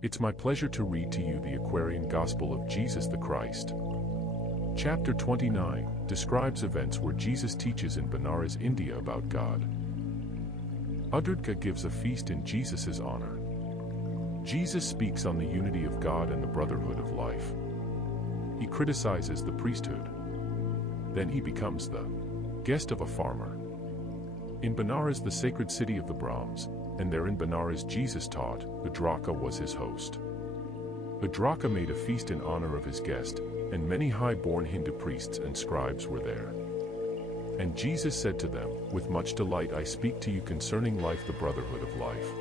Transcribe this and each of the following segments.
It's my pleasure to read to you the Aquarian Gospel of Jesus the Christ. Chapter 29 describes events where Jesus teaches in Benares, India about God. Agjc gives a feast in Jesus' honor. Jesus speaks on the unity of God and the brotherhood of life. He criticizes the priesthood. Then he becomes the guest of a farmer. In Benares, the sacred city of the Brahms, and there in Benares Jesus taught, Agjc was his host. Agjc made a feast in honor of his guest, and many high-born Hindu priests and scribes were there. And Jesus said to them, "With much delight I speak to you concerning life, the brotherhood of life.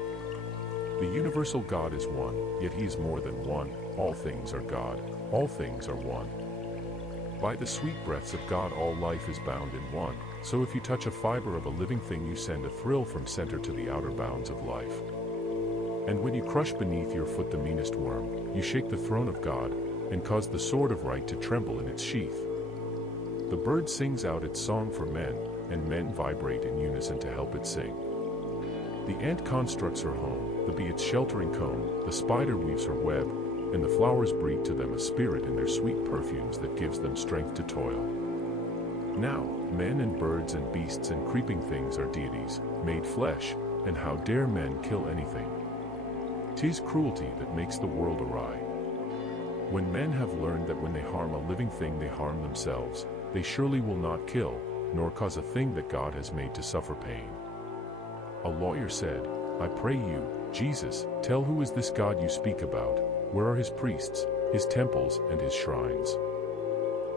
The universal God is one, yet he is more than one. All things are God, all things are one. By the sweet breaths of God all life is bound in one, so if you touch a fiber of a living thing you send a thrill from center to the outer bounds of life. And when you crush beneath your foot the meanest worm, you shake the throne of God, and cause the sword of right to tremble in its sheath. The bird sings out its song for men, and men vibrate in unison to help it sing. The ant constructs her home, the bee its sheltering comb, the spider weaves her web, and the flowers breathe to them a spirit in their sweet perfumes that gives them strength to toil. Now, men and birds and beasts and creeping things are deities, made flesh, and how dare men kill anything? 'Tis cruelty that makes the world awry. When men have learned that when they harm a living thing they harm themselves, they surely will not kill, nor cause a thing that God has made to suffer pain." A lawyer said, "I pray you, Jesus, tell who is this God you speak about? Where are his priests, his temples, and his shrines?"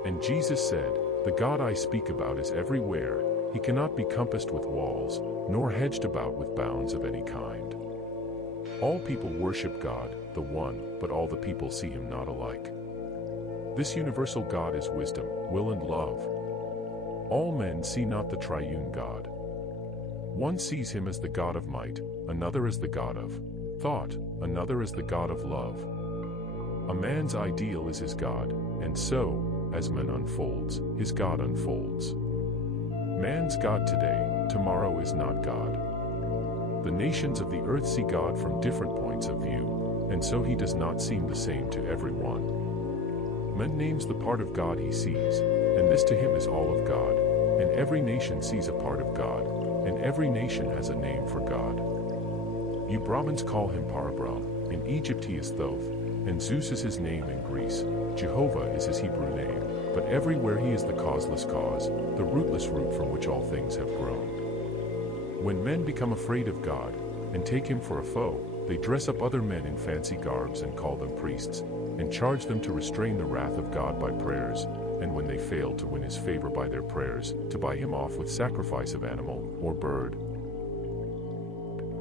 And Jesus said, "The God I speak about is everywhere. He cannot be compassed with walls, nor hedged about with bounds of any kind. All people worship God, the one, but all the people see him not alike. This universal God is wisdom, will and love. All men see not the triune God. One sees him as the God of might, another as the God of thought, another as the God of love. A man's ideal is his God, and so, as man unfolds, his God unfolds. Man's God today, tomorrow is not God. The nations of the earth see God from different points of view, and so he does not seem the same to everyone. Man names the part of God he sees, and this to him is all of God, and every nation sees a part of God, and every nation has a name for God. You Brahmins call him Parabrahm, in Egypt he is Thoth, and Zeus is his name in Greece, Jehovah is his Hebrew name, but everywhere he is the causeless cause, the rootless root from which all things have grown. When men become afraid of God, and take him for a foe, they dress up other men in fancy garbs and call them priests, and charge them to restrain the wrath of God by prayers, and when they fail to win his favor by their prayers, to buy him off with sacrifice of animal or bird.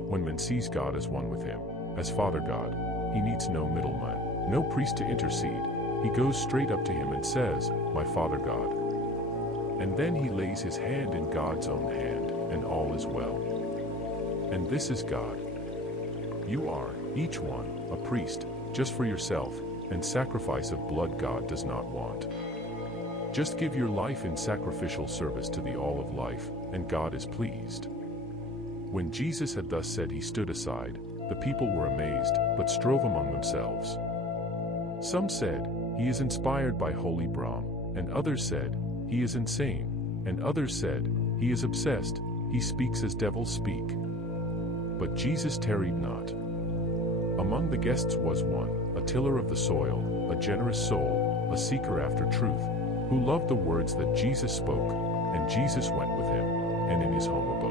When man sees God as one with him, as Father God, he needs no middleman, no priest to intercede. He goes straight up to him and says, "My Father God." And then he lays his hand in God's own hand, and all is well. And this is God. You are, each one, a priest, just for yourself, and sacrifice of blood God does not want. Just give your life in sacrificial service to the all of life, and God is pleased. When Jesus had thus said he stood aside, the people were amazed, but strove among themselves. Some said, "He is inspired by holy Brahm," and others said, "He is insane," and others said, "He is obsessed, he speaks as devils speak." But Jesus tarried not. Among the guests was one, a tiller of the soil, a generous soul, a seeker after truth, who loved the words that Jesus spoke, and Jesus went with him, and in his home abode.